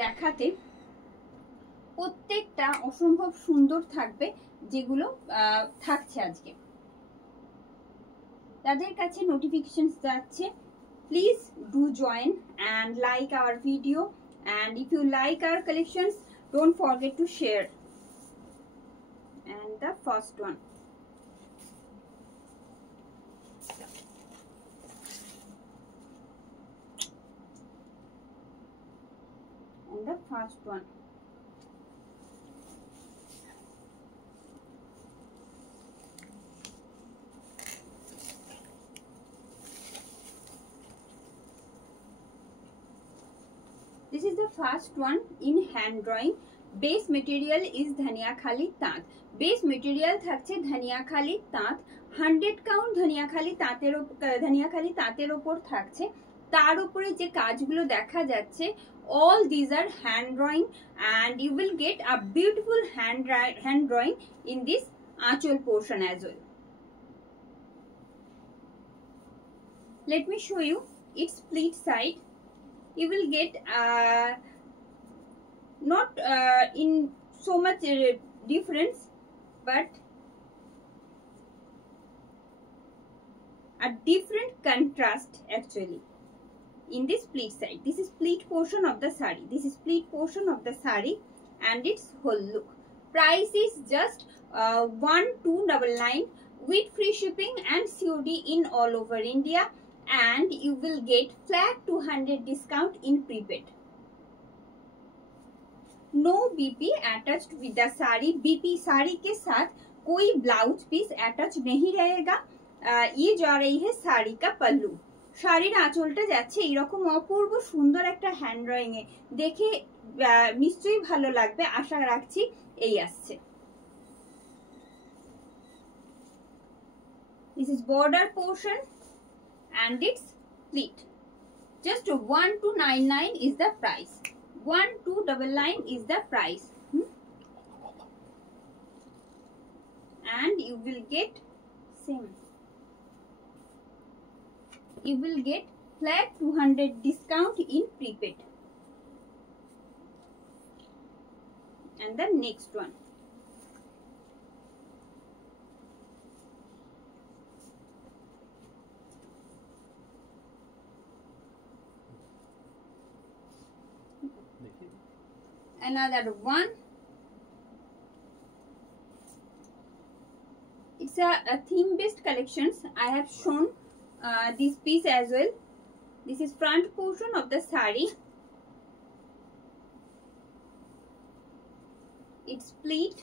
দেখাতে প্রত্যেকটা অসম্ভব সুন্দর থাকবে, যেগুলো থাকছে আজকে। তাদের কাছে নোটিফিকেশন যাচ্ছে, please do join and like our video, and if you like our collections, don't forget to share. And the first one, this is the first one in hand drawing. Base material is dhania khali tant. Base material থাকছে ধনিয়া খালি তাঁত, 100 কাউন্ট ধনিয়া খালি তাঁতের উপর থাকছে। তার উপরে যে কাজগুলো দেখা যাচ্ছে, all these are hand drawing, and you will get a beautiful hand drawing in this aanchal portion as well. Let me show you its pleat side. You will get not in so much difference, but a different contrast actually in this pleat side. This is pleat portion of the sari. This is pleat portion of the sari and its whole look. Price is just 1299 with free shipping and COD in all over India, and you will get flat 200 discount in prepaid. No BP attached with the sari. BP sari के साथ कोई blouse piece attach नहीं रहेगा। ये जा रही है साड़ी का पल्लू। শাড়ির আঁচলটা যাচ্ছে এরকম অপূর্ব সুন্দর একটা হ্যান্ড ড্রয়িং এ, দেখে নিশ্চয়ই ভালো লাগবে, আশা রাখছি। এই আসছে, this is border portion and its pleat. Just 1299 is the price. 1299 is the price. And you will get same. You will get flat 200 discount in prepaid. And the next one, another one. It's a theme based collections. I have shown this piece as well. This is front portion of the sari. Its pleat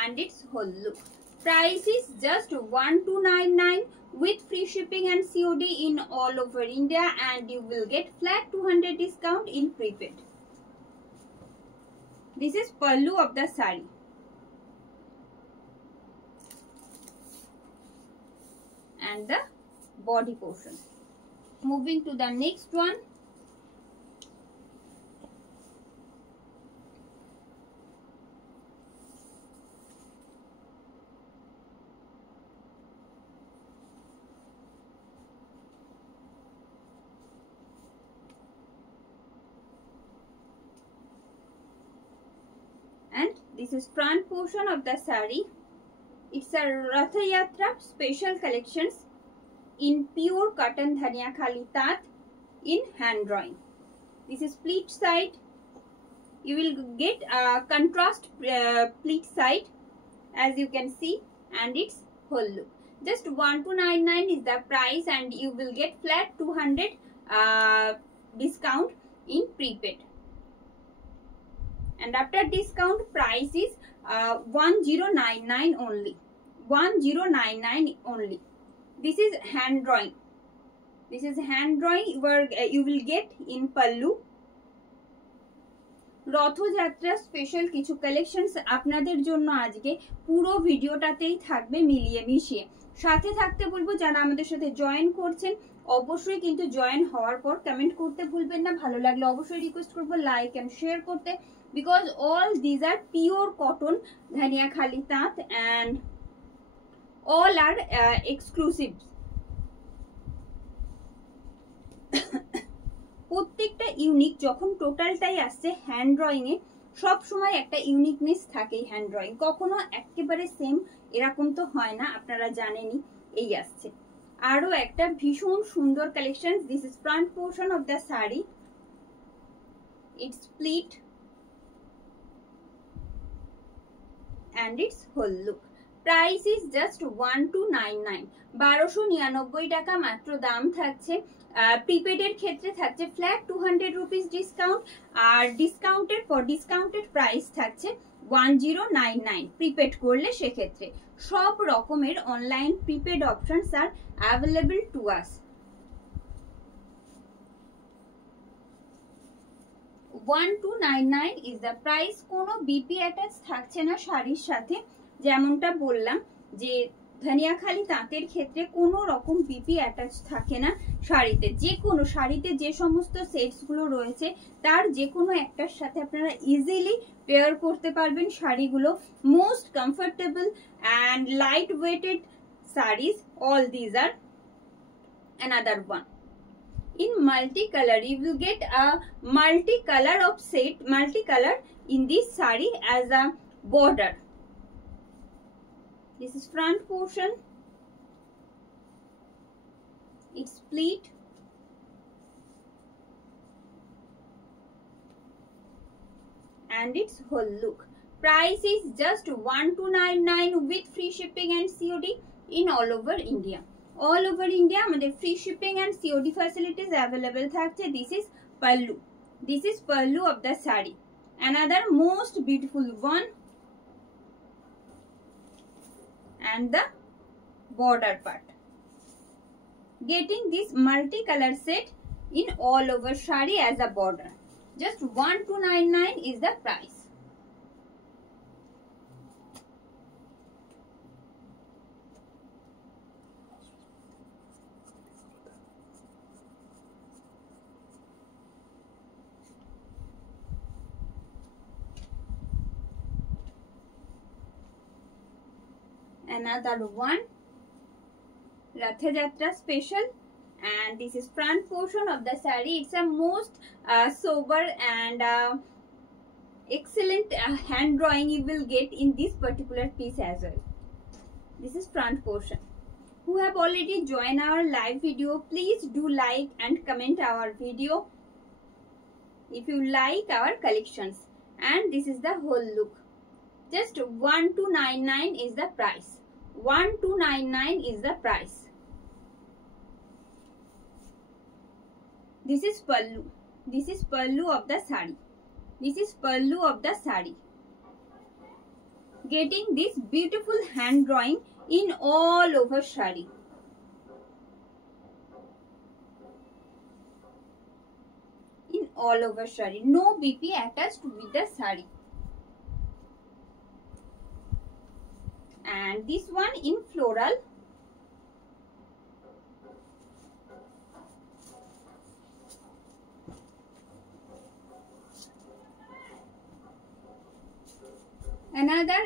and its whole look. Price is just 1299 with free shipping and COD in all over India, and you will get flat 200 discount in prepaid. This is pallu of the sari. And the body portion. Moving to the next one. And this is front portion of the sari. It's a Ratha Yatra special collections in pure cotton dhania khali tat in hand drawing. This is pleat side. You will get a contrast pleat side, as you can see, and its whole look. Just 1299 is the price, and you will get flat 200 discount in prepaid. And after discount, price is 1099 only. 1099 only. This is hand drawing. This is hand drawing you will get in pallu. Rathyatra special কিছু collections আপনাদের জন্য আজকে পুরো ভিডিওটাতেই থাকবে মিলিয়ে মিশিয়ে। সাথে থাকতে বলবো, যারা আমাদের সাথে জয়েন করছেন অবশ্যই কিন্তু জয়েন হওয়ার পর কমেন্ট করতে ভুলবেন না। ভালো লাগলে অবশ্যই রিকোয়েস্ট করবো লাইক এন্ড শেয়ার করতে, because all these are pure cotton dhania khali tat, and all are exclusive. প্রত্যেকটা ইউনিক, যখন টোটালটাই আসছে হ্যান্ড ড্রয়িং এ সব সময় একটা ইউনিকনেস থাকে। হ্যান্ড ড্রয়িং কখনো একেবারে সেম এরকম তো হয় না, আপনারা জানেনই। এই আসছে আরো একটা ভীষণ সুন্দর collection. This is front portion of the sari, it's split and its whole look. Price is just 1299, 1299 টাকা মাত্র দাম থাকছে। প্রিপেড এর ক্ষেত্রে থাকছে ফ্ল্যাট 200 রুপিস ডিসকাউন্ট, আর ডিসকাউন্টের পর ডিসকাউন্টেড প্রাইস থাকছে 1099 প্রিপেড করলে। সেক্ষেত্রে সব রকমের online prepaid options R available to us. 1299 is the price। কোনো বিপি অ্যাটাচ থাকছে না শাড়ির সাথে, যেমনটা বললাম যে ধনিয়াখালি তাঁতের ক্ষেত্রে কোনো রকম বিপি অ্যাটাচ থাকে না শাড়িতে। যে কোনো শাড়িতে যে সমস্ত সেটস গুলো রয়েছে তার যে কোনো একটার সাথে আপনারা ইজিলি পেয়ার করতে পারবেন শাড়িগুলো। Most comfortable and light weighted saris, all these are another one. In multicolor, you will get a multicolor of set, multicolor in this saree as a border. This is front portion, it's split and its whole look. Price is just 1299 with free shipping and COD in all over India. All over India আমাদের free shipping and COD facilities available থাকছে। This is pallu, this is pallu of the sari, another most beautiful one, and the border part. Getting this multicolor set in all over shari as a border. Just 1299 is the price. Another one, Ratha Jatra special, and this is front portion of the saree. It's a most sober and excellent hand drawing you will get in this particular piece as well. This is front portion. Who have already joined our live video, please do like and comment our video if you like our collections. And this is the whole look. Just 1299 is the price. 1299 is the price. This is pallu. This is pallu of the sari. This is pallu of the sari. Getting this beautiful hand drawing in all over sari. In all over sari. No BP attached with the sari. And this one in floral. Another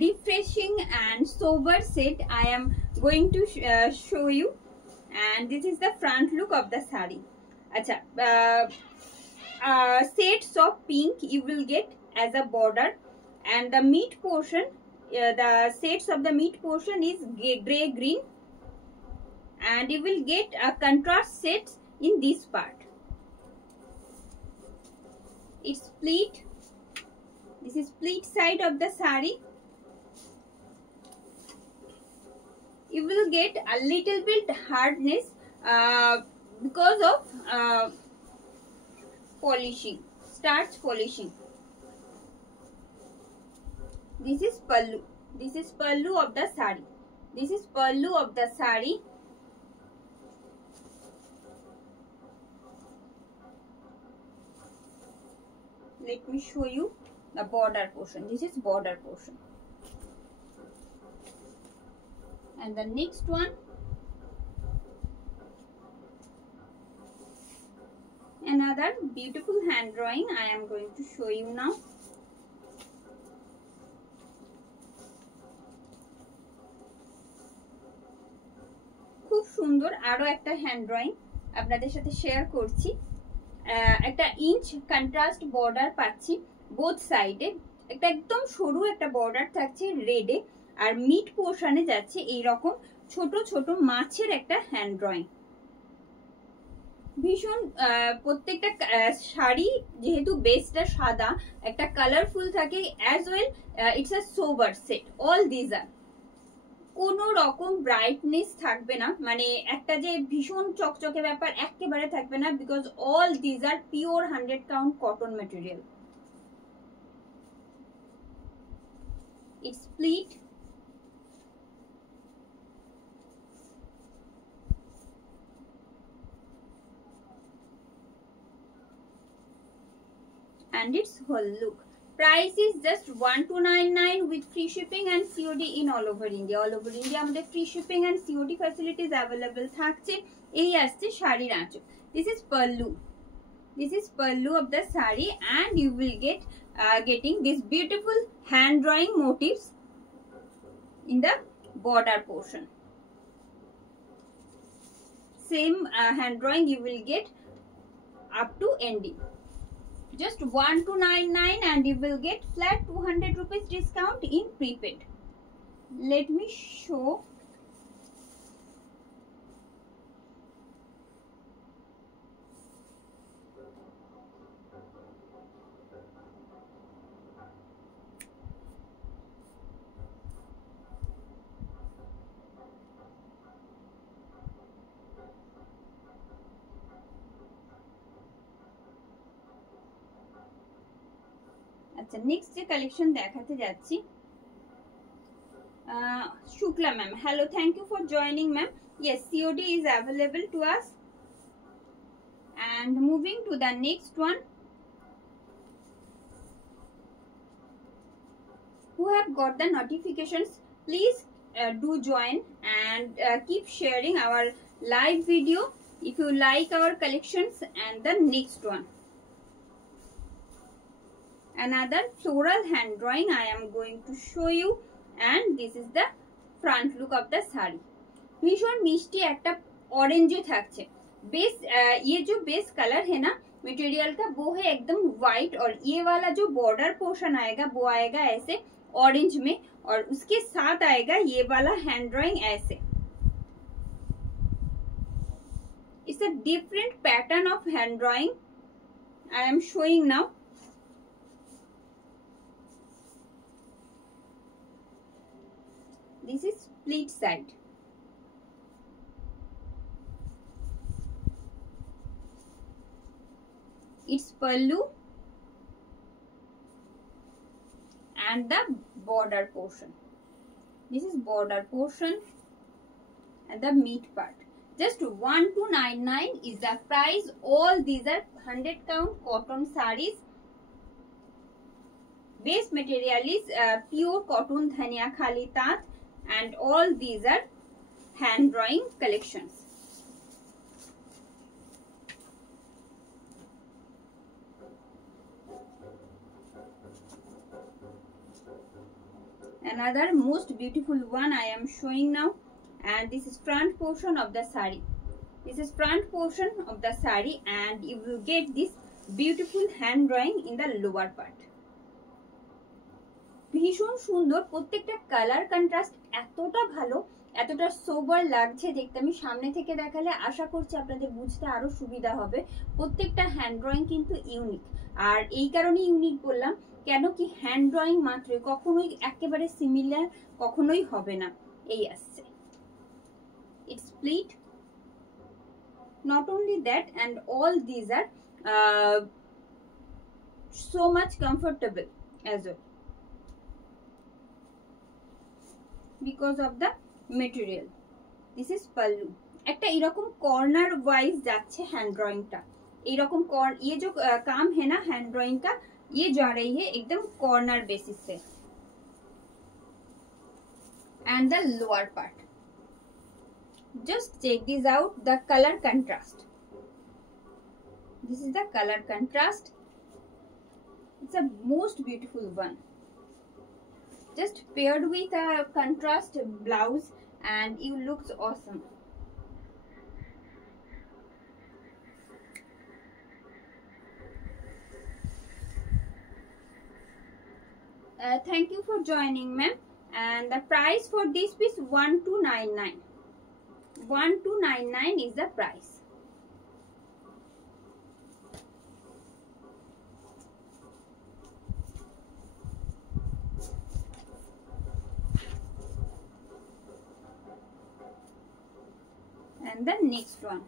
refreshing and sober set I am going to show you, and this is the front look of the saree. Acha, sets of pink you will get as a border, and the mid portion, the sets of the mid portion is grey green, and you will get a contrast sets in this part. It's split. This is split side of the saree. You will get a little bit hardness because of polishing, starch polishing. This is pallu. This is pallu of the saree. This is pallu of the saree. Let me show you the border portion. This is border portion. And the next one, another beautiful hand drawing I am going to show you now. খুব সুন্দর আরো একটা hand drawing আপনাদের সাথে শেয়ার করছি। একটা inch contrast border পাচ্ছি বোথ সাইডে, একটা একদম সরু একটা বর্ডার থাকছে রেডে, আর মিড পোর্শনে যাচ্ছে এইরকম ছোট ছোট মাছের একটা হ্যান্ড ড্রয়িং। ভীষণ প্রত্যেকটা শাড়ি যেহেতু বেসটা সাদা, একটা কালারফুল থাকে, as well it's a sober set. All these are কোনো রকম ব্রাইটনেস থাকবে না, মানে একটা যে ভীষণ চকচকে ব্যাপার একেবারে থাকবে না, বিকজ অল দিজ আর পিওর 100 count cotton material. It's pleat, and its whole look. Price is just 1299 with free shipping and COD in all over India. All over India আমাদের free shipping and COD facilities available থাকছে। এই আসছে শাড়ির আঁচল। This is pallu. This is pallu of the sari, and you will get getting this beautiful hand drawing motifs in the border portion. Same hand drawing you will get up to ending. Just 1299 and you will get flat 200 rupees discount in prepaid. Let me show. আচ্ছা, next যে collection দেখাতে যাচ্ছি, Shukla ma'am, hello, thank you for joining ma'am. Yes, COD is available to us. And moving to the next one, who have got the notifications, please do join and keep sharing our live video if you like our collections. And the next one, another floral hand drawing I am going to show you, and this is the front look of the sari. भीषण मिष्टी একটা ऑरेंज থাকছে बेस। ये जो base colour है ना मटेरियल का, वो है एकदम व्हाइट, और ये वाला जो बॉर्डर पोर्शन आएगा वो आएगा ऐसे ऑरेंज में, और उसके साथ आएगा ये वाला हैंड ड्राइंग ऐसे। It's a different pattern of hand drawing I am showing now. This is split side. It's pallu and the border portion. This is border portion and the meat part. Just 1299 is the price. All these are 100 count cotton sarees. Base material is pure cotton dhania khali tat, and all these are hand drawing collections. Another most beautiful one I am showing now, and this is front portion of the sari. This is front portion of the sari, and you will get this beautiful hand drawing in the lower part. ভীষণ সুন্দর, প্রত্যেকটা colour contrast এতটা ভালো, এতটা সোবার লাগছে দেখতে। আমি সামনে থেকে দেখালে আশা করছি আপনাদের বুঝতে আরো সুবিধা হবে। প্রত্যেকটা হ্যান্ড ড্রয়িং কিন্তু ইউনিক, আর এই কারণে ইউনিক বললাম কেন কি হ্যান্ড ড্রয়িং মাত্রই কখনোই একেবারে সিমিলার কখনোই হবে না। এই আসছে, it's split, not only that, and all these are so much comfortable as well because of the material. This is pallu. একটা এরকম কর্নার ওয়াইজ যাচ্ছে হ্যান্ড ড্রয়িংটা, এরকম ये जो काम है ना हैंड ड्राइंग का, ये जा रही है एकदम कॉर्नर बेसिस से। And the lower part, just check this out, the color contrast. This is the color contrast. It's a most beautiful one, just paired with a contrast blouse and it looks awesome. Thank you for joining, ma'am. And the price for this piece 1299. 1299 is the price. And the next one,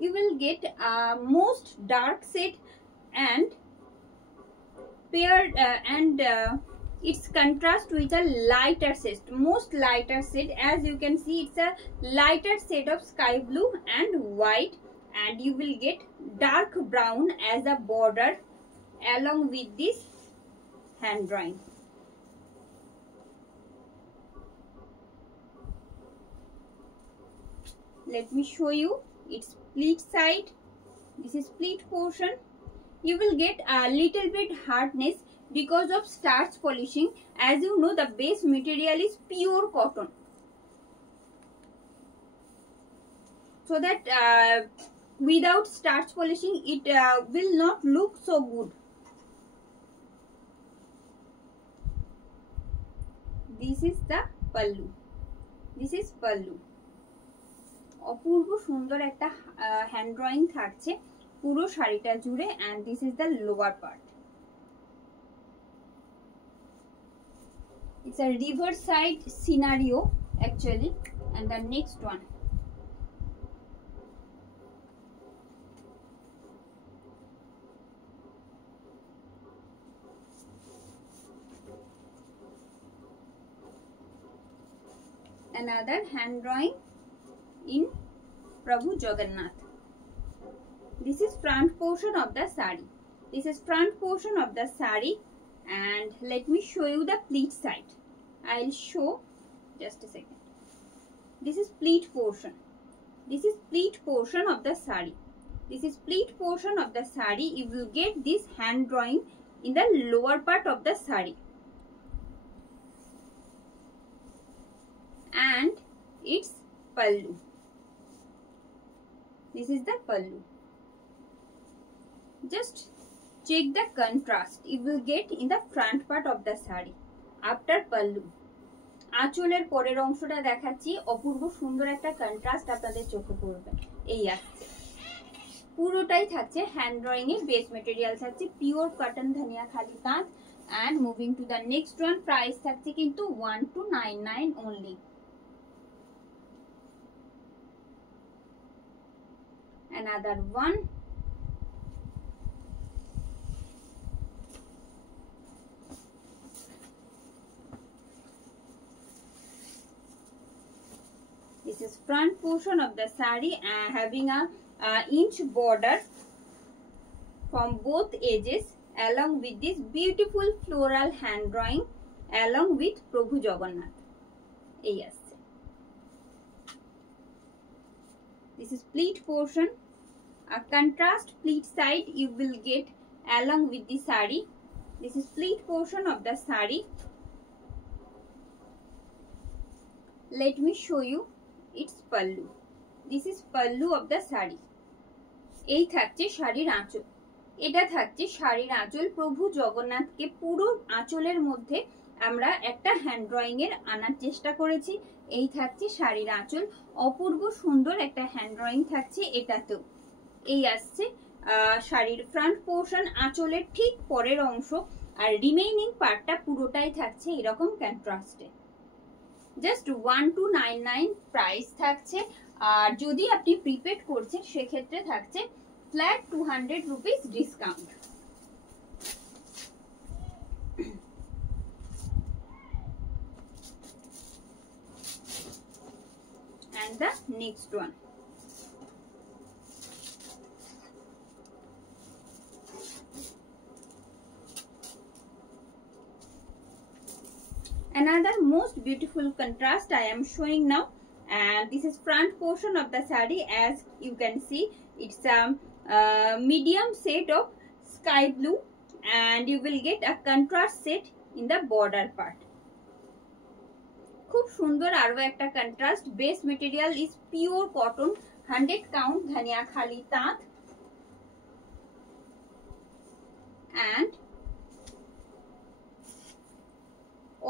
you will get a most dark shade and paired its contrast with a lighter shade, most lighter shade. As you can see, it's a lighter shade of sky blue and white, and you will get dark brown as a border along with this hand drawing. Let me show you its pleat side. This is pleat portion. You will get a little bit hardness because of starch polishing. As you know, the base material is pure cotton, so that without starch polishing it will not look so good. This is the pallu. This is pallu. অপূর্ব সুন্দর একটা hand drawing থাকছে পুরো শাড়িটা জুড়ে, and this is the lower part. It's a riverside scenario actually. And the next one, another hand drawing in Prabhu Jagannath. This is front portion of the sari. This is front portion of the sari, and let me show you the pleat side. I'll show just a second. This is pleat portion. This is pleat portion of the sari. This is pleat portion of the sari. You will get this hand drawing in the lower part of the sari, and it's pallu. This is the pallu. Just check the contrast you will get in the front part of the sari after pallu. আঁচলের পরের অংশটা দেখাচ্ছি, অপূর্ব সুন্দর একটা কন্ট্রাস্ট আপনাদের চোখে পড়বে। এই আসছে পুরোটাই থাকছে হ্যান্ড ড্রয়িং এর বেস মেটেরিয়াল থাকছে পিওর কটন ধনিয়া খালি তাঁত। and moving to the next one, price থাকছে কিন্তু 1299 only. Another one, this is front portion of the sari having a inch border from both edges along with this beautiful floral hand drawing along with Prabhu Jagannath. Yes, this is pleat portion. A contrast pleat side you will get along with the sari. This is pleat portion of the sari. Let me show you its pallu. This is pallu of the sari. এই থাকছে শাড়ির আঁচল। এটা থাকছে শাড়ির আঁচল। প্রভু জগন্নাথকে পুরো আঁচলের মধ্যে আমরা একটা হ্যান্ড ড্রয়িং এর আনার চেষ্টা করেছি। এই থাকছে শাড়ির আঁচল, অপূর্ব সুন্দর একটা হ্যান্ড ড্রয়িং থাকছে এটাতেও। এই আসছে শাড়ির ফ্রন্ট পোর্শন, আঁচলের ঠিক পরের অংশ, আর রিমেইনিং পার্টটা পুরোটাই থাকছে এরকম কন্ট্রাস্টে। জাস্ট 1299 প্রাইস থাকছে। আর যদি আপনি প্রিপেড করছেন সেক্ষেত্রে থাকছে flat 200 rupees discount. And the next one, another most beautiful contrast I am showing now, and this is front portion of the sari. As you can see, it's a medium shade of sky blue, and you will get a contrast shade in the border part. খুব সুন্দর আরো একটা contrast. Base material is pure cotton, 100 কাউন্ট ধনিয়া খালি তাঁত, and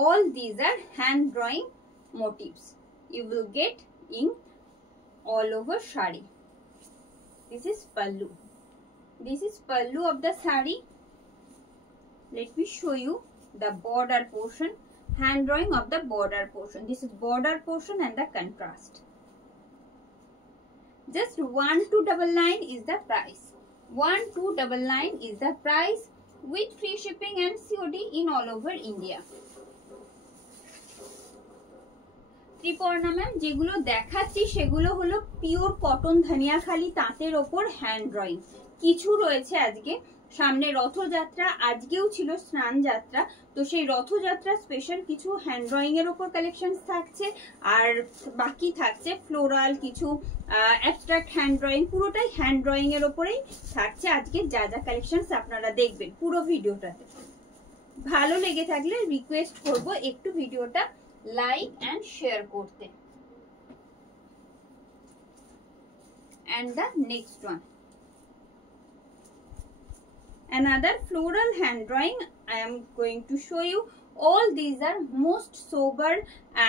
All these are hand drawing motifs you will get in all over sari. This is pallu. This is pallu of the sari. Let me show you the border portion, hand drawing of the border portion. This is border portion and the contrast. Just 1299 is the price. 1299 is the price with free shipping and COD in all over India. Triparna ম্যাম যেগুলো দেখাচ্ছি সেগুলো হলো pure cotton ধানিয়াখালি তাঁতের ওপর hand drawing. কিছু রয়েছে আজকে, সামনে রথযাত্রা, আজকেও ছিল স্নান যাত্রা, তো সেই রথযাত্রা স্পেশাল কিছু হ্যান্ড ড্রয়িং এর ওপর কালেকশন থাকছে, আর বাকি থাকছে ফ্লোরাল কিছু অ্যাবস্ট্রাক্ট হ্যান্ড ড্রয়িং, পুরোটাই হ্যান্ড ড্রয়িং এর ওপরেই থাকছে আজকে যা যা কালেকশন আপনারা দেখবেন পুরো ভিডিওটাতে। ভালো লেগে থাকলে রিকোয়েস্ট করব একটু ভিডিওটা লাইক এন্ড শেয়ার করতে। And the next one, another floral hand drawing I am going to show you. All these are most sober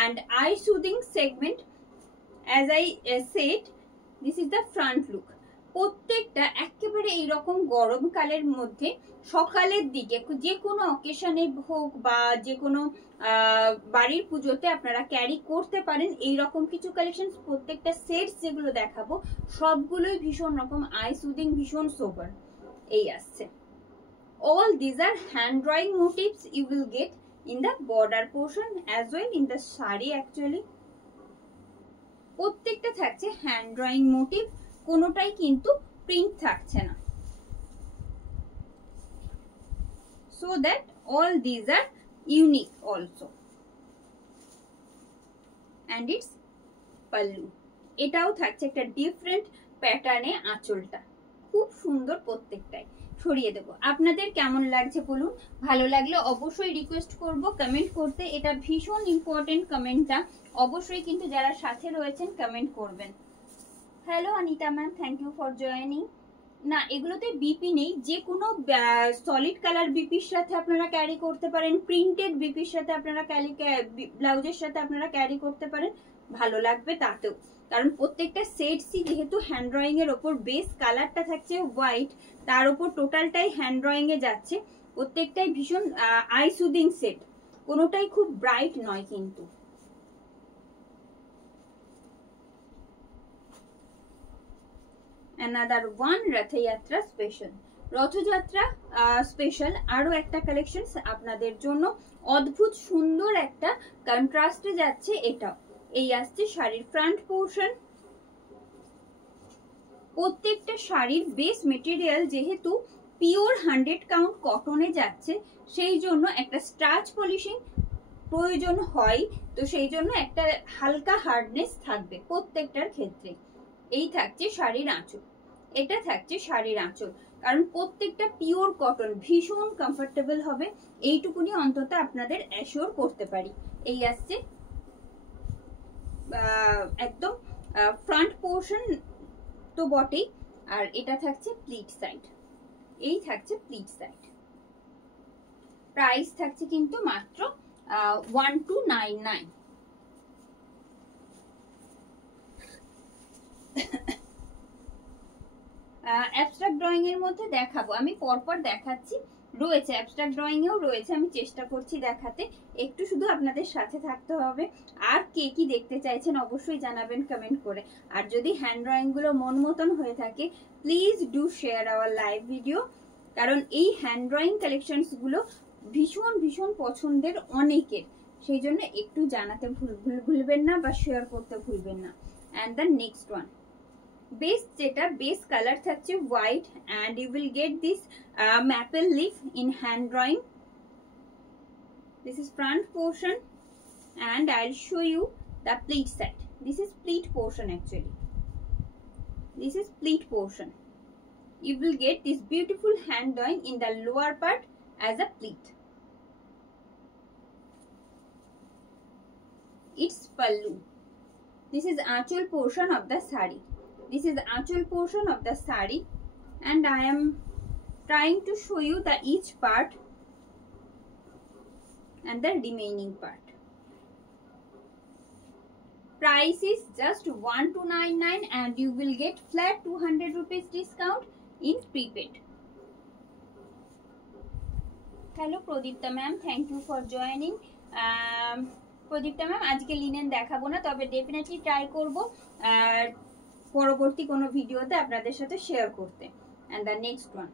and eye soothing segment. As I said, this is the front look. প্রত্যেকটা একেবারে এইরকম গরমকালের মধ্যে সকালের দিকে যে কোনো অকেশনে হোক বা যে কোনো বাড়ির পুজোতে আপনারা ক্যারি করতে পারেন এইরকম কিছু কালেকশন। প্রত্যেকটা সেটস যেগুলো দেখাবো সবগুলোই ভীষণ রকম আই সুদিং, ভীষণ সোবার এই আসছে। All these are hand drawing motifs you will get in the border portion as well in the sari actually. প্রত্যেকটা থাকছে হ্যান্ড ড্রয়িং মোটিভ, কোনোটাই কিন্তু প্রিন্ট থাকছে না। So that all these are unique also. And it's pallu. এটাও থাকছে একটা ডিফারেন্ট প্যাটার্নে আঁচলটা, খুব সুন্দর প্রত্যেকটাই। ছড়িয়ে দেবো, আপনাদের কেমন লাগছে বলুন। ভালো লাগলে অবশ্যই রিকোয়েস্ট করব কমেন্ট করতে, এটা ভীষণ ইম্পর্টেন্ট কমেন্টটা, অবশ্যই কিন্তু যারা সাথে রয়েছেন কমেন্ট করবেন। Hello Anita ma'am, thank you for joining. না এগুলোতে বিপি নেই, যে কোনো সলিড কালার বিপির সাথে আপনারা ক্যারি করতে পারেন, প্রিন্টেড বিপির সাথে আপনারা ব্লাউজের সাথে আপনারা ক্যারি করতে পারেন, ভালো লাগবে তাতেও। কারণ প্রত্যেকটা সেটসই যেহেতু হ্যান্ড ড্রয়িং এর ওপর, বেস কালারটা থাকছে হোয়াইট, তার উপর টোটালটাই হ্যান্ড ড্রয়িং এ যাচ্ছে, প্রত্যেকটাই ভীষণ আই সুদিং সেট, কোনোটাই খুব ব্রাইট নয় কিন্তু। Another one Rathyatra special, Rathyatra special আরো একটা কালেকশন আপনাদের জন্য, অদ্ভুত সুন্দর একটা কন্ট্রাস্টে যাচ্ছে এটাও। এই আসছে শাড়ির ফ্রন্ট পোর্শন। প্রত্যেকটা শাড়ির বেস মেটেরিয়াল যেহেতু পিওর 100 কাউন্ট কটনে যাচ্ছে, সেই জন্য একটা স্টার্চ পলিশিং প্রয়োজন হয়, তো সেই জন্য একটা হালকা হার্ডনেস থাকবে প্রত্যেকটার ক্ষেত্রে। এই থাকছে শাড়ির আঁচল, এটা থাকছে শাড়ির আঁচল, কারণ প্রত্যেকটা পিওর কটন, ভীষণ কমফোর্টেবল হবে, এইটুকুনি অন্তত আপনাদের অ্যাসিওর করতে পারি। এই আসছে একদম ফ্রন্ট পোর্শন তো বটেই, আর এটা থাকছে প্লিট সাইড, এই থাকছে প্লিট সাইড। প্রাইস থাকছে কিন্তু মাত্র 1299। অ্যাবস্ট্রাক্ট ড্রয়িং এর মধ্যে দেখাবো, আমি পরপর দেখাচ্ছি, রয়েছে অ্যাবস্ট্রাক্ট ড্রয়িং এও রয়েছে, আমি চেষ্টা করছি দেখাতে, একটু শুধু আপনাদের সাথে থাকতে হবে। আর কে কি দেখতে চাইছেন অবশ্যই জানাবেন কমেন্ট করে, আর যদি হ্যান্ড ড্রয়িং গুলো মন মতন হয়ে থাকে please do share our live video, কারণ এই হ্যান্ড ড্রয়িং কালেকশনস গুলো ভীষণ ভীষণ পছন্দের অনেকের, সেই জন্য একটু জানাতে ভুলবেন না বা শেয়ার করতে ভুলবেন না। And the next one, base যেটা বেস কালার থাকছে white, and you will get this maple leaf in hand drawing. This is front portion and I'll show you the pleat side. This is pleat portion actually. This is pleat portion. You will get this beautiful hand drawing in the lower part as a pleat. It's pallu. This is achal portion of the sari. This is the achal portion of the sari, and I am trying to show you the each part. and the remaining part. Price is just 1299 and you will get flat 200 rupees discount in prepaid. Hello Pradipta ma'am, thank you for joining. Pradipta ma'am, আজকে লিনেন দেখাবো না, তবে definitely try করব পরবর্তী কোনো ভিডিওতে আপনাদের সাথে শেয়ার করতে। And the next one.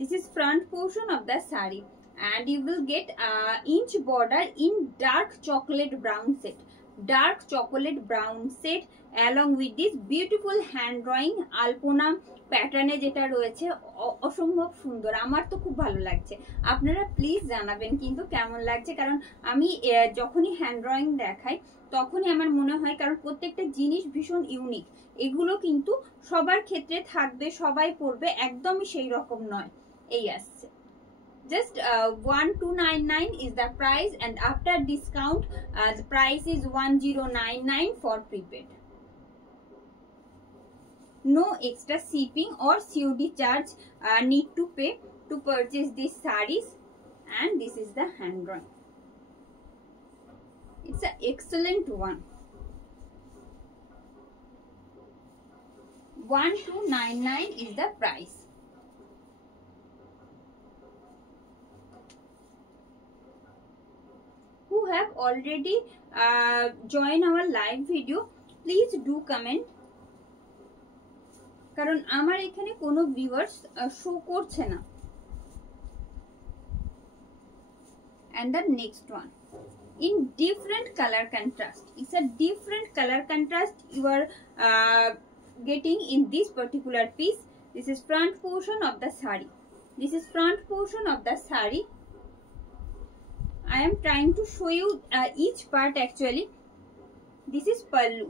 This is front portion of the saree and you will get inch border in dark chocolate brown set. Dark chocolate brown set along with this beautiful hand drawing alpona প্যাটার্নে যেটা রয়েছে অসম্ভব সুন্দর। আমার তো খুব ভালো লাগছে, আপনারা প্লিজ জানাবেন কিন্তু কেমন লাগছে, কারণ আমি যখনই হ্যান্ড ড্রয়িং দেখাই তখনই আমার মনে হয়, কারণ প্রত্যেকটা জিনিস ভীষণ ইউনিক। এগুলো কিন্তু সবার ক্ষেত্রে থাকবে, সবাই পরবে, একদমই সেই রকম নয়। এই আসছে just 1299 is the price and after discount the price is 1099 for prepaid. No extra shipping or COD charge need to pay to purchase these sarees, and this is the hand drawing. It's an excellent one. 1299 is the price. Who have already joined our live video, please do comment, কারণ আমার এখানে কোনো viewers show করছে না। And the next one in different color contrast. It's a different color contrast you are getting in this particular piece. This is front portion of the saree. This is front portion of the saree. I am trying to show you each part actually. This is pallu.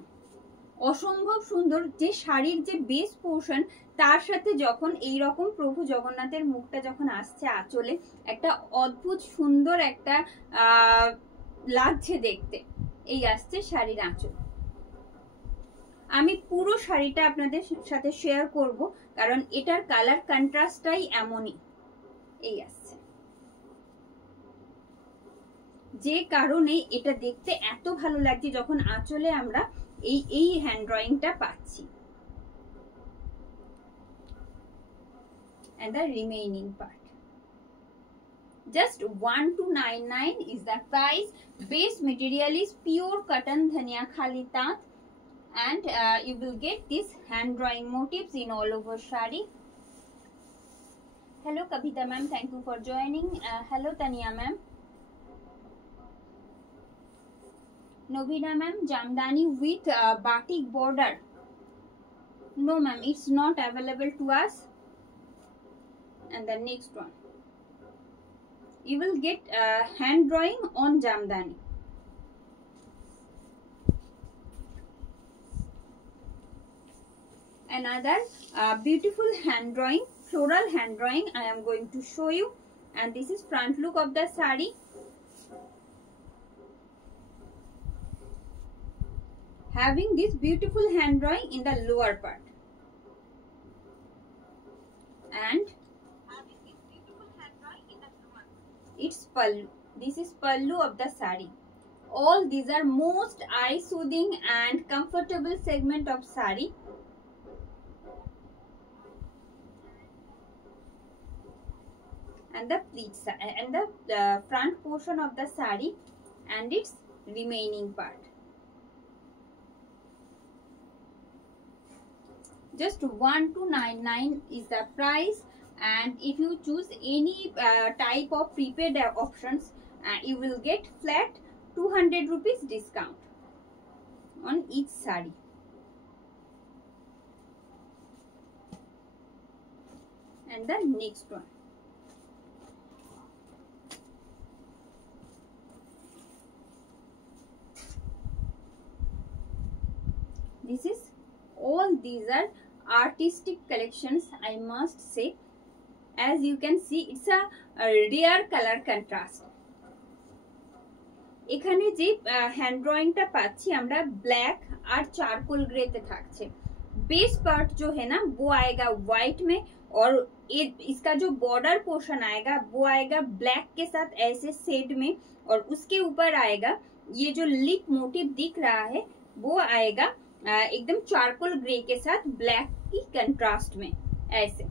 অসম্ভব সুন্দর, যে শাড়ির যে base portion তার সাথে যখন এই রকম প্রভু জগন্নাথের মুখটা যখন আসছে আঁচলে, একটা অদ্ভুত সুন্দর একটা লাগছে দেখতে। এই আসছে শাড়ির আঁচল। আমি পুরো শাড়িটা আপনাদের সাথে শেয়ার করব, কারণ এটার কালার কন্ট্রাস্টটাই এমনই। এই আসছে, যে কারণে এটা দেখতে এত ভালো লাগছে যখন আঁচলে আমরা এই হ্যান্ড ড্রয়িংটা পাচ্ছি। And the remaining part, just 1299 is the price. Base material is pure cotton dhania khali tat, and you will get this hand drawing motifs in all over shari. Hello Kavita ma'am, thank you for joining. Hello Tania ma'am. Novina ma'am, jamdani with batik border. No ma'am, it's not available to us. And the next one, you will get hand drawing on jamdani. Another beautiful hand drawing, floral hand drawing I am going to show you, and this is front look of the saree. Having this beautiful hand drawing in the lower part, and having this beautiful hand drawing in the lower part. It's pallu. This is pallu of the saree. All these are most eye soothing and comfortable segment of saree. And the pleats and the front portion of the saree and its remaining part. Just 1299 is the price, and if you choose any type of prepaid options, you will get flat 200 rupees discount on each saree. And the next one, this is, all these are artistic collections, I must say. As you can see, it's a rare color contrast. এখানে যে হ্যান্ড ड्रॉइंगটা पाচ্ছি আমরা ब्लैक और charcoal grey ते থাকছে। Base part जो है ना वो आएगा व्हाइट में और इसका जो बॉर्डर पोर्शन आएगा वो आएगा ब्लैक के साथ ऐसे शेड में और उसके ऊपर आएगा ये जो लिप मोटिव दिख रहा है वो आएगा एकदम चारकोल ग्रे के साथ ब्लैक की कंट्रास्ट में ऐसे।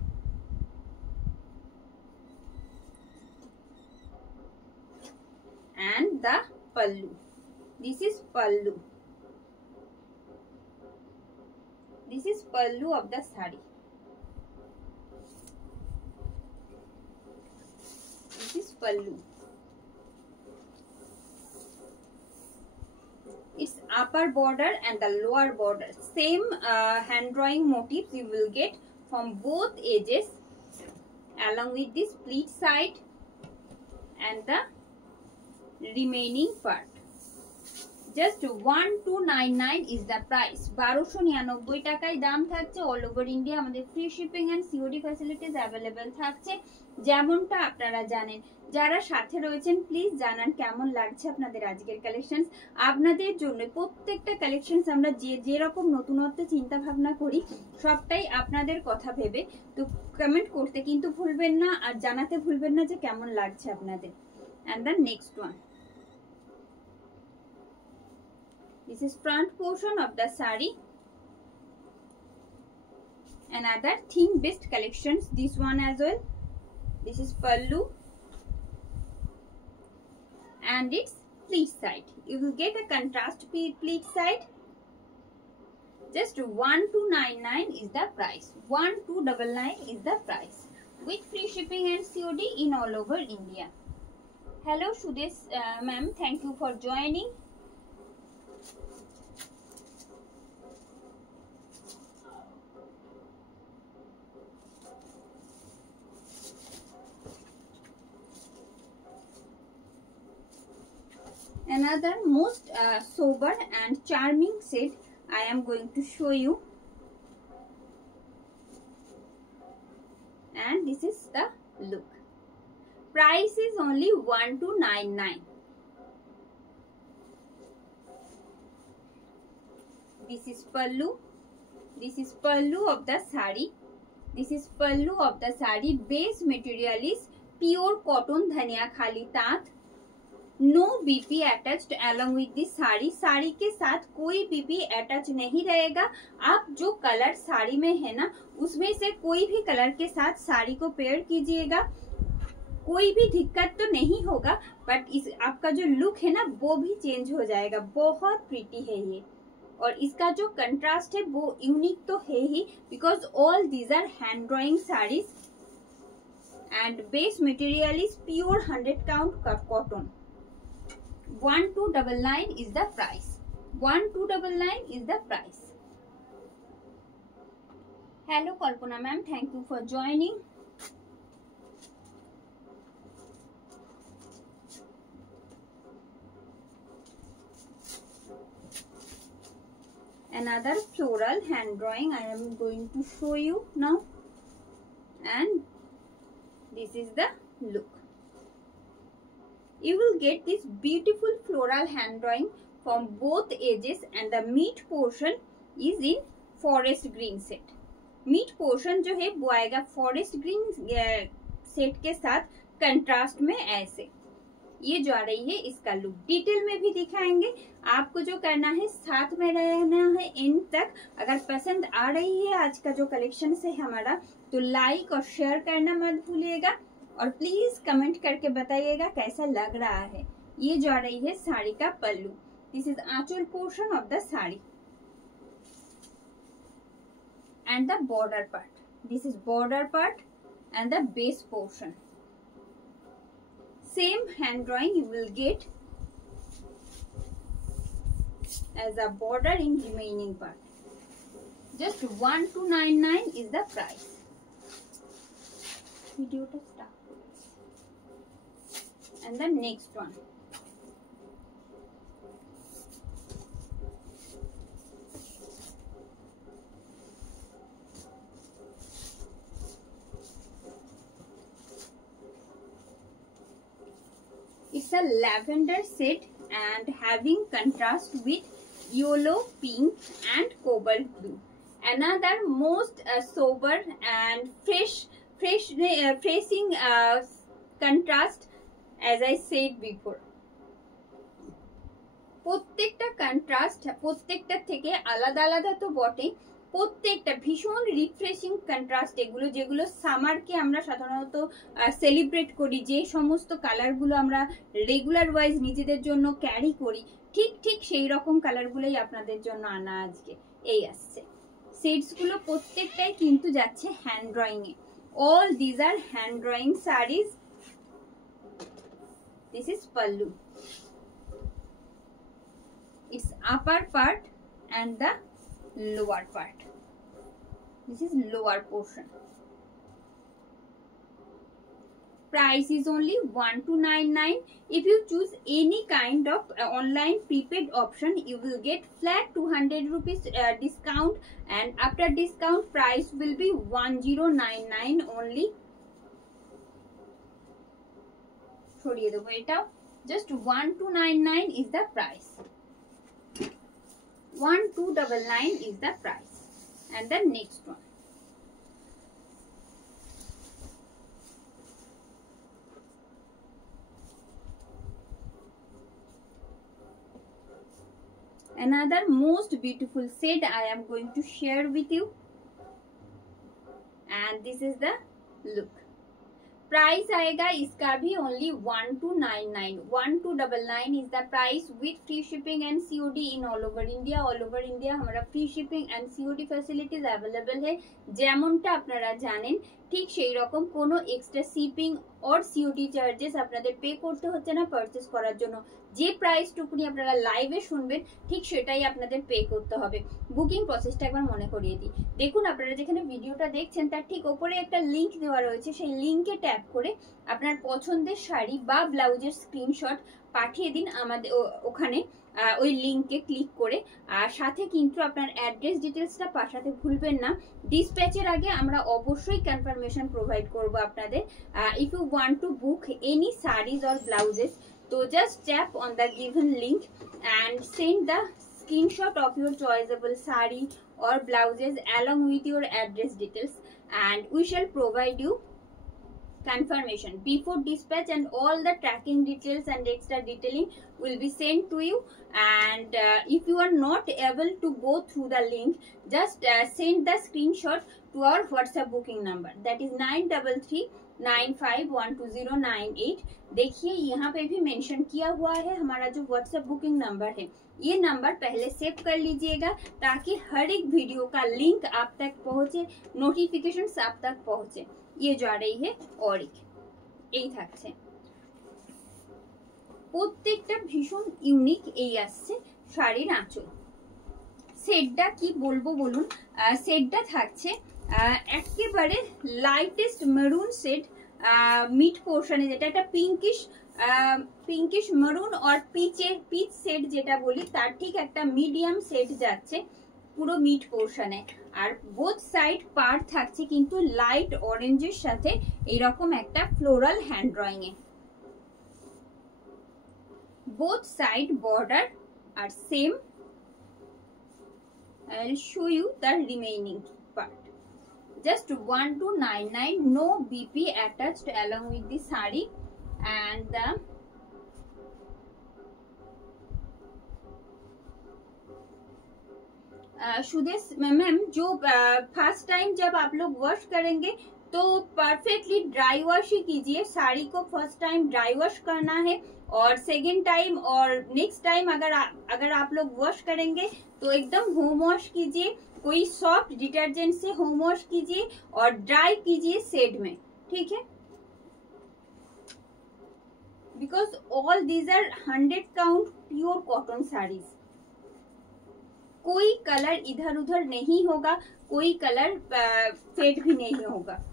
And the pallu, this is pallu, this is pallu of the sari, this is pallu, its upper border and the lower border same hand drawing motifs you will get from both edges along with this pleat side and the remaining part. Just 1299 is the price. 1299 টাকায় দাম থাকছে। All over India আমাদের free shipping and COD facilities available থাকছে। যেমনটা আপনারা জানেন, যারা সাথে রয়েছেন প্লিজ জানান কেমন লাগছে আপনাদের আজকের কালেকশনস। আপনাদের জন্য প্রত্যেকটা কালেকশনস আমরা যে রকম নতুনত্ব চিন্তা ভাবনা করি সবটাই আপনাদের কথা ভেবে, তো কমেন্ট করতে কিন্তু ভুলবেন না আর জানাতে ভুলবেন না যে কেমন লাগছে আপনাদের। And the next one, this is front portion of the sari, another theme based collections, this one as well. This is pallu and its pleat side, you will get a contrast pleat side. Just 1299 is the price, 1299 is the price with free shipping and COD in all over India. Hello Sudesh ma'am, thank you for joining. Another most sober and charming set I am going to show you, and this is the look. Price is only 1299. This is pallu, this is pallu of the sari, this is pallu of the sari. Base material is pure cotton dhania khali तात, no BP attached along with this sari. Sari के साथ कोई BP attach नहीं रहेगा। आप जो कलर साड़ी में है ना उसमें से कोई भी कलर के साथ साड़ी को पेयर कीजिएगा, कोई भी दिक्कत तो नहीं होगा, बट इस आपका जो लुक है ना वो भी चेंज हो जाएगा। बहुत प्रीटी है ये, और इसका जो कंट्रास्ट है वो यूनिक तो है ही, because all these are hand drawing saris and base material is pure 100 count cotton. 1299 is the price, 1299 is the price. Hello Kalpana ma'am, thank you for joining. Another floral hand drawing I am going to show you now, and this is the look. You will get this beautiful floral hand drawing from both edges and the mid portion is in forest green set. Mid portion जो है वो आएगा forest green set के साथ कंट्रास्ट में ऐसे। ये जो आ रही है इसका लुक डिटेल में भी दिखाएंगे। आपको जो करना है साथ में रहना है एंड तक। अगर पसंद आ रही है आज का जो कलेक्शन है हमारा तो लाइक और शेयर करना मत भूलिएगा, और प्लीज कमेंट करके बताइएगा कैसा लग रहा है। ये जो आ रही है साड़ी का pallu, this is aanchal portion of the sari and the border part, this is border part and the base portion. Same hand drawing you will get as a border in remaining part. Just 1299 is the price. Video to start. And the next one, it's a lavender set and having contrast with yellow, pink and cobalt blue. Another most sober and facing contrast, as I said before. প্রত্যেকটা কন্ট্রাস্ট প্রত্যেকটা থেকে আলাদা আলাদা তো বটে, প্রত্যেকটা ভীষণ refreshing contrast এগুলো, যেগুলো সামারকে আমরা সাধারণত সেলিব্রেট করি, যে সমস্ত কালারগুলো আমরা রেগুলার ওয়াইজ নিজেদের জন্য ক্যারি করি, ঠিক সেই রকম কালারগুলোই আপনাদের জন্য আনা আজকে। এই আসছে শেডসগুলো প্রত্যেকটাই কিন্তু যাচ্ছে hand drawing A. All these R hand drawing saris. This is pallu, its upper part and the lower part. This is lower portion. Price is only 1299. If you choose any kind of online prepaid option, you will get flat 200 rupees discount, and after discount price will be 1099 only. Sorry, the wait out. Just 1299 is the price. 1299 is the price. And the next one, another most beautiful set I am going to share with you, and this is the look. Price आएगा इसका भी only 1299, 1299 is the price with free shipping and COD in all over India. All over India हमारा free shipping and COD facilities available है। যেমনটা আপনারা জানেন ঠিক সেই রকম কোনো এক্সট্রা শিপিং और सीओडी চার্জেস আপনাদের পে করতে হচ্ছে না পারচেজ করার জন্য। যে প্রাইসটুকুনি আপনারা লাইভে শুনবেন ঠিক সেটাই আপনাদের পে করতে হবে। বুকিং প্রসেসটা একবার মনে করিয়ে দিই। দেখুন আপনারা যেখানে ভিডিওটা দেখছেন তার ঠিক ওপরে একটা লিংক দেওয়া রয়েছে, সেই লিংকে ট্যাপ করে আপনার পছন্দের শাড়ি বা ব্লাউজের স্ক্রিনশট পাঠিয়ে দিন আমাদের ওখানে, ওই লিংকে ক্লিক করে। আর সাথে কিন্তু আপনার অ্যাড্রেস ডিটেলসটা পাঠাতে ভুলবেন না। ডিসপ্যাচের আগে আমরা অবশ্যই কনফার্মেশন প্রোভাইড করব আপনাদের। If you want to book any saris or blouses, তো just tap on the given link and send the screenshot of your choiceable sari or blouses along with your address details, and we shall provide you confirmation before dispatch, and all the tracking details and extra detailing will be sent to you. And if you are not able to go through the link, just send the screenshot to our WhatsApp booking number, that is 9339512098। देखिए यहाँ पे भी मेंशन किया हुआ है हमारा जो WhatsApp booking number है। ये नंबर पहले सेव कर लीजिएगा ताकि हर एक वीडियो का लिंक आप तक पहुंचे, नोटिफिकेशंस आप तक पहुंचे। ये जा रही है और এই থাকছে প্রত্যেকটা ভীষণ ইউনিক। এই আসছে শাড়ির আঁচল। সেটটা কি বলবো বলুন, সেটটা থাকছে একেবারে লাইটেস্ট মেরুন সেট, মিড পোর্শনে, যেটা একটা পিঙ্কিশ মেরুন আর পিচ সেট যেটা বলি তার ঠিক একটা মিডিয়াম সেট যাচ্ছে পুরো মিড পোর্শনে। আর বোথ সাইড পার্ট থাকছে কিন্তু লাইট অরেঞ্জের সাথে এরকম একটা ফ্লোরাল হ্যান্ড ড্রয়িং এ। বোথ সাইড বর্ডার আর same. I will show you the remaining part. Just 1299, no BP attached along with the sari, and the Sudesh मैम, जो फर्स्ट टाइम जब आप लोग वॉश करेंगे तो परफेक्टली ड्राई वॉश ही कीजिए। साड़ी को फर्स्ट टाइम ड्राई वॉश करना है, और सेकेंड टाइम और नेक्स्ट टाइम अगर आप लोग वॉश करेंगे तो एकदम होम वॉश कीजिए, कोई सॉफ्ट डिटर्जेंट से होम वॉश कीजिए और ड्राई कीजिए शेड में, ठीक है। Because all these are 100 count pure cotton saris. कोई कलर इधर उधर नहीं होगा, कोई कलर फेड भी नहीं होगा।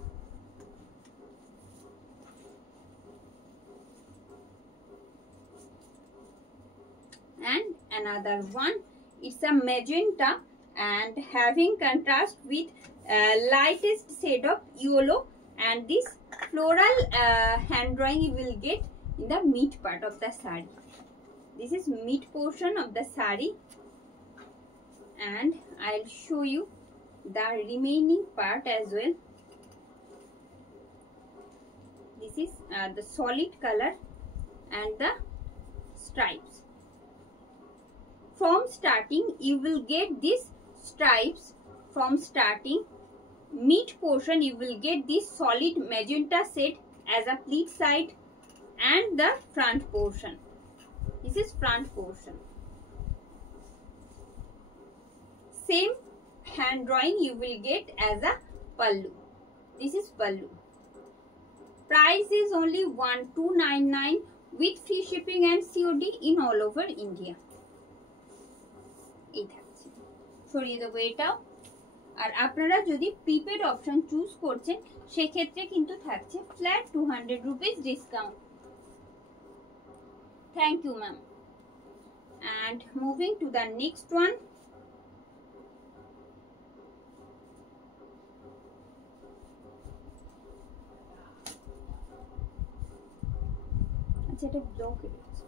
And another one, it's a magenta and having contrast with lightest shade of yellow, and this floral hand drawing you will get in the mid part of the saree. This is mid portion of the sari, and I'll show you the remaining part as well. This is the solid color and the stripes. From starting you will get these stripes. From starting mid portion you will get this solid magenta set as a pleat side and the front portion. This is front portion. Same hand drawing you will get as a pallu. This is pallu. Price is only 1299 with free shipping and COD in all over India. এই থাকছে, সরিয়ে দেবো এটাও। আর আপনারা যদি prepaid option choose করছেন সেক্ষেত্রে কিন্তু থাকছে flat 200 rupees discount. Thank you ma'am. And moving to the next one. আচ্ছা, এটা ব্লক হয়ে গেছে।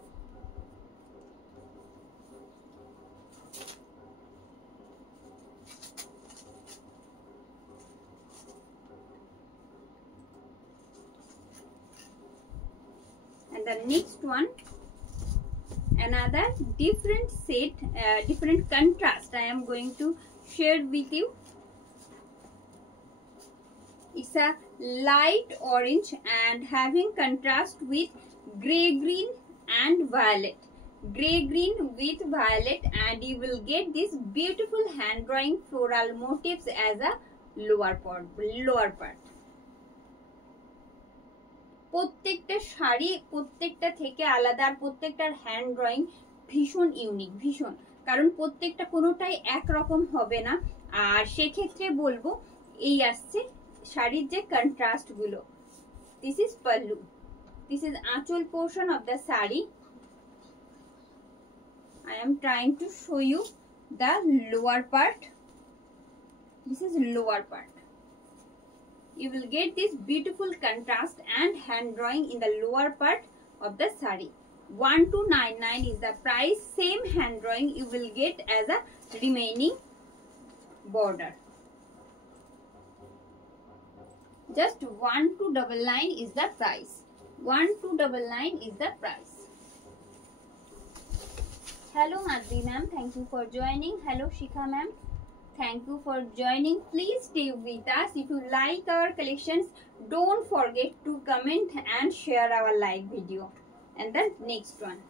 And the next one, another different set, different contrast I am going to share with you. It's a light orange and having contrast with gray green and violet. Gray green with violet, and you will get this beautiful hand drawing floral motifs as a lower part. প্রত্যেকটা শাড়ি প্রত্যেকটা থেকে আলাদা, আর প্রত্যেকটার hand drawing ভীষণ ইউনিক, ভীষণ, কারণ প্রত্যেকটা কোনোটাই একরকম হবে না। আর সেক্ষেত্রে বলবো এই আসছে শাড়ির যে কন্ট্রাস্ট গুলো। This is pallu, this is aanchal portion of the sari. I am trying to show you the lower part. This is lower part. You will get this beautiful contrast and hand drawing in the lower part of the sari. 1299 is the price. Same hand drawing you will get as a remaining border. Just 1299 is the price. 1299 is the price. Hello Madhvi ma'am, thank you for joining. Hello Shikha ma'am, thank you for joining. Please stay with us. If you like our collections, don't forget to comment and share our live video. And the next one,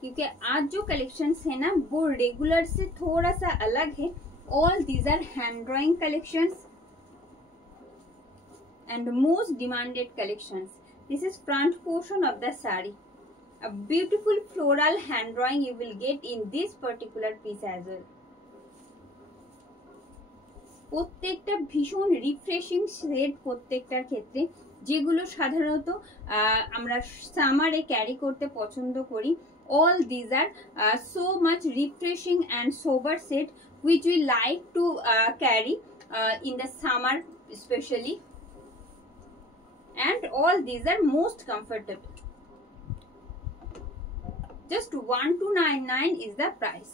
क्योंकि आज जो collections है ना वो regular से थोड़ा सा अलग है. All these are hand drawing collections and most demanded collections. This is front portion of the sari. A beautiful floral hand drawing you will get in this particular piece as well. প্রত্যেকটা ভীষণ refreshing shade প্রত্যেকটার ক্ষেত্রে, যেগুলো সাধারণত আমরা সামারে ক্যারি করতে পছন্দ করি। All these are so much refreshing and sober shade which we like to carry in the summer especially, and all these are most comfortable. Just 1299 is the price.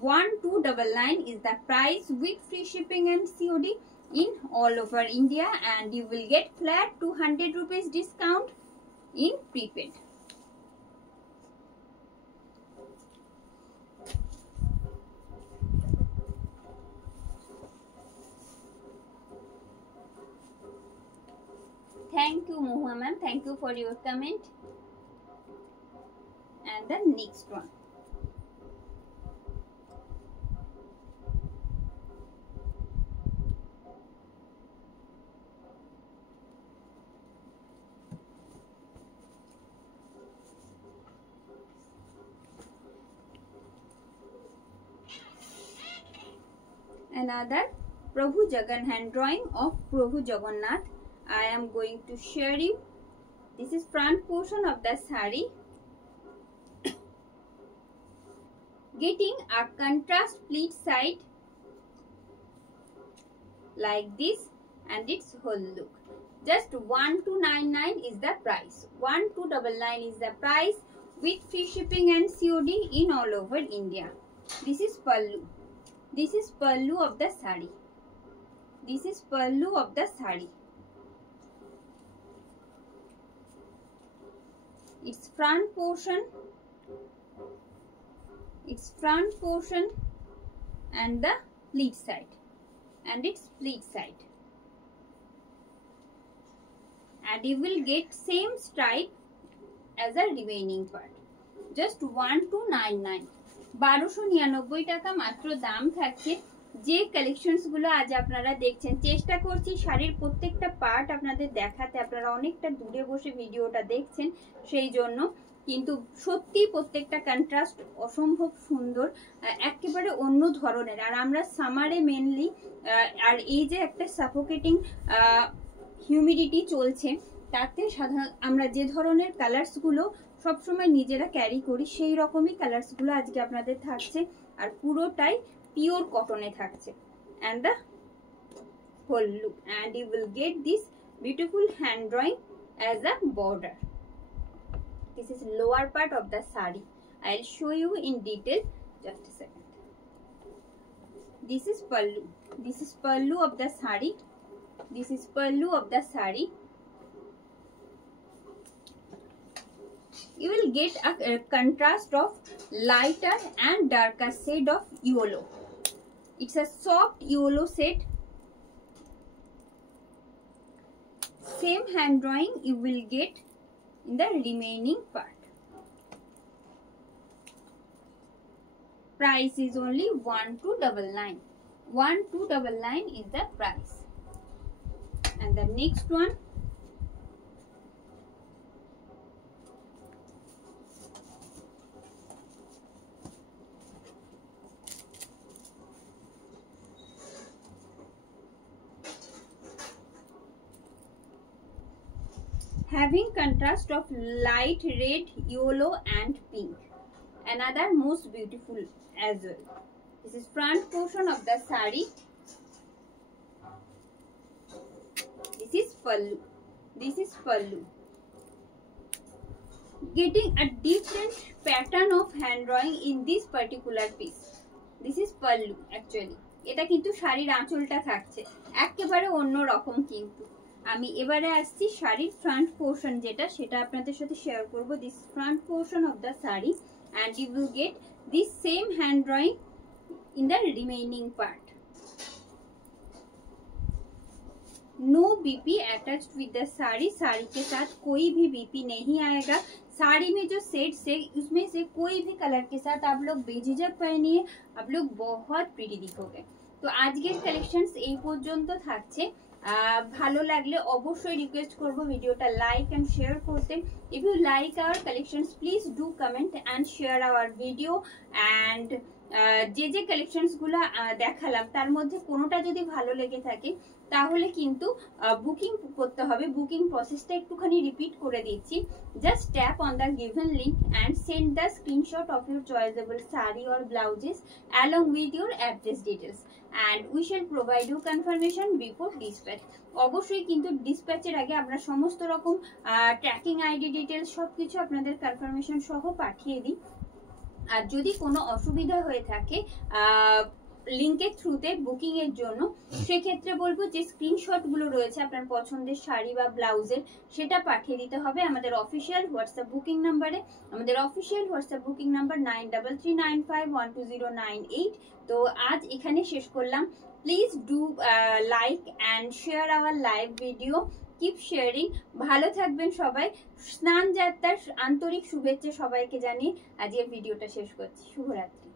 1299 is the price with free shipping and COD in all over India, and you will get flat 200 rupees discount in prepaid. Thank you Mohua ma'am, thank you for your comment. And the next one, another Prabhu Jagan hand drawing of Prabhu Jagannath. I am going to share you. This is front portion of the sari, getting a contrast pleat side like this, and its whole look. Just 1299 is the price. 1299 is the price with free shipping and COD in all over India. This is pallu. This is pallu of the sari. This is pallu of the sari. Its front portion. Its front portion and the pleat side. And its pleat side. And you will get same stripe as the remaining part. Just 1299. 1299 টাকা মাত্র দাম থাকছে। যে collections গুলো আজ আপনারা দেখছেন, চেষ্টা করছি শাড়ির প্রত্যেকটা পার্ট আপনাদের দেখাতে। আপনারা অনেকটা দূরে বসে ভিডিওটা দেখছেন সেই জন্য, কিন্তু সত্যি প্রত্যেকটা কন্ট্রাস্ট অসম্ভব সুন্দর, একেবারে অন্য ধরনের। আর আমরা সামারে মেনলি, আর এই যে একটা সাফোকেটিং হিউমিডিটি চলছে, তাতে সাধারণত আমরা যে ধরনের কালার্স গুলো সবসময় নিজেরা ক্যারি করি সেই রকমই কালার্স গুলো আজকে আপনাদের থাকছে। আর পুরোটাই পিওর কটনে থাকছে। And the whole look, and you will get this beautiful hand drawing as a border. This is lower part of the sari. I'll show you in detail. Just a second. This is pallu. This is pallu of the sari. This is pallu of the sari. You will get a contrast of lighter and darker shade of yellow. It's a soft yellow shade. Same hand drawing you will get in the remaining part. Price is only 1299. 1299 is the price. And the next one, having contrast of light red, yellow and pink. Another most beautiful as well. This is front portion of the sari. This is pallu. This is pallu. Getting a different pattern of hand drawing in this particular piece. This is pallu actually. এটা কিন্তু শাড়ির আঁচলটা থাকছে একেবারে অন্য রকম। কিন্তু আমি এবারে আসছি শাড়ির ফ্রন্ট পোর্শন যেটা, সেটা আপনাদের সাথে শেয়ার করব। This front portion of the sari, and you will get this same hand drawing in the remaining part. No BP attached with the sari. Sari के साथ कोई भी बीपी नहीं आएगा. साड़ी में जो सेट से उसमें से कोई भी कलर के साथ आप लोग बेझिझक पहनिए, आप लोग बहुत प्रिटी दिखोगे. तो আজকের কালেকশনস এই পর্যন্ত থাকছে। ভালো লাগলে অবশ্যই রিকোয়েস্ট করব ভিডিওটা লাইক এন্ড শেয়ার করতে। If you like our collections please do comment and share our video. And যে কালেকশনস গুলো দেখালাম তার মধ্যে কোনোটা যদি ভালো লেগে থাকে তাহলে কিন্তু বুকিং করতে হবে। বুকিং প্রসেসটা একটুখানি রিপিট করে দিচ্ছি। Just tap on the given link and send the screenshot of your choosable sari or blouses along with your address details and we shall provide you confirmation before dispatch. অবশ্যই কিন্তু ডিসপ্যাচের আগে আমরা সমস্ত রকম ট্র্যাকিং আইডি ডিটেলস সবকিছু আপনাদের কনফার্মেশন সহ পাঠিয়ে দিই। আর যদি কোনো অসুবিধা হয়ে থাকে লিংকের থ্রুতে বুকিং এর জন্য, সেক্ষেত্রে বলবো যে স্ক্রিনশট গুলো রয়েছে আপনার পছন্দের শাড়ি বা ব্লাউজের, সেটা পাঠিয়ে দিতে হবে আমাদের অফিসিয়াল হোয়াটসঅ্যাপ বুকিং নাম্বারে। আমাদের অফিসিয়াল হোয়াটসঅ্যাপ বুকিং নাম্বার 9339512098। তো আজ এখানে শেষ করলাম। Please do like and share our live video. Keep sharing. ভালো থাকবেন সবাই। স্নান যাত্রার আন্তরিক শুভেচ্ছা সবাইকে জানিয়ে আজকের ভিডিওটা শেষ করছি। শুভরাত্রি।